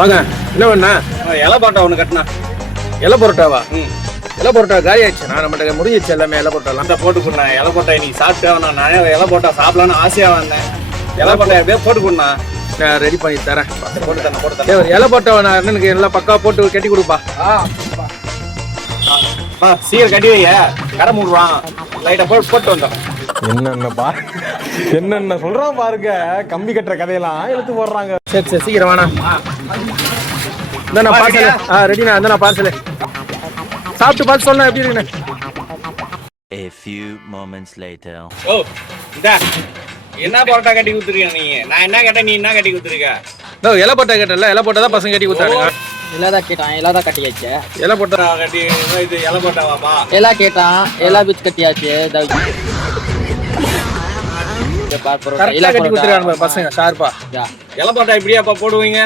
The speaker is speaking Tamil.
வாங்க. என்ன வேணா? இலை பரோட்டா ஒன்று கட்டினா. இலை பரோட்டாவா? இலை பரோட்டா காலி ஆயிடுச்சு. நான் நம்மகிட்ட முடிஞ்சிச்சு எல்லாமே. இலை பரோட்டாலாம் அந்த போட்டு கொடுண்ணா. இலை பரோட்டா இன்னைக்கு சாப்பிட்டேன். நான் இலை பரோட்டா சாப்பிடலான்னு ஆசையாக வந்தேன். இலை பரோட்டா எப்படியோ போட்டு கொடுண்ணா. நான் ரெடி பண்ணி தரேன். போட்டு தரேன். ஒரு இலை பரோட்டா நான் அண்ணனுக்கு எல்லாம் பக்கா போட்டு கட்டி கொடுப்பா. சீக்கிரம் கட்டி வைய. கடை மூடுவான். லைட்டா போட்டு வந்தோம். என்னென்ன சொல்றான் பாருங்க. கம்பி கட்டுற கதையெல்லாம் எடுத்து போடுறாங்க. சரி சீக்கிரம் வேணா. இந்த பார்சல் ரெடிண்ணா. இந்த பார்சல் சாப்பிட்டு பார்த்து சொன்னா எப்படி இருக்குண்ணே? A few moments later. ஓ இந்தா என்ன பரோட்டா கட்டி கொடுத்துருக்க நீ? நான் என்ன கேட்டேன், நீ என்ன கட்டி கொடுத்துருக்க? இலை போட்டா கேட்டல. இலை போட்டா தான் பசங்க கட்டி கொடுத்தாங்க. எல்லாதான் கேட்டான், எல்லாதான் கட்டியாச்சு. இலை போட்டா கட்டி இது இலை போட்டாவாப்பா? எல்லா கேட்டான், எல்லா பிச்சு கட்டியாச்சு. கட்டி கொடுத்துருக்காங்க பசங்க ஷார்ப்பா. இலை போட்டா இப்படியாப்பா போடுவீங்க?